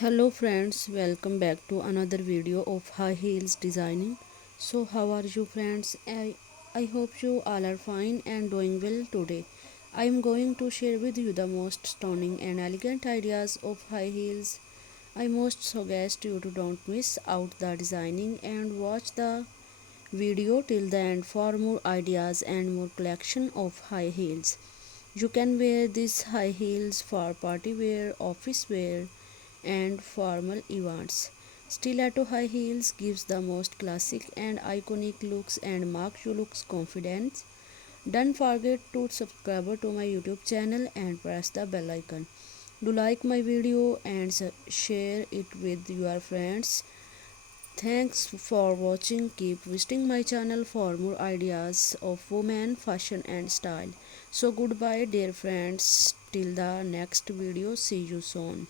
Hello friends, welcome back to another video of high heels designing. So how are you friends? I hope you all are fine and doing well today. I am going to share with you the most stunning and elegant ideas of high heels. I most suggest you to don't miss out the designing and watch the video till the end for more ideas and more collection of high heels. You can wear these high heels for party wear, office wear, and formal events. Stiletto high heels gives the most classic and iconic looks and mark you looks confident. Don't forget to subscribe to my YouTube channel and press the bell icon. Do like my video and share it with your friends. Thanks for watching. Keep visiting my channel for more ideas of women, fashion and style. So goodbye dear friends. Till the next video. See you soon.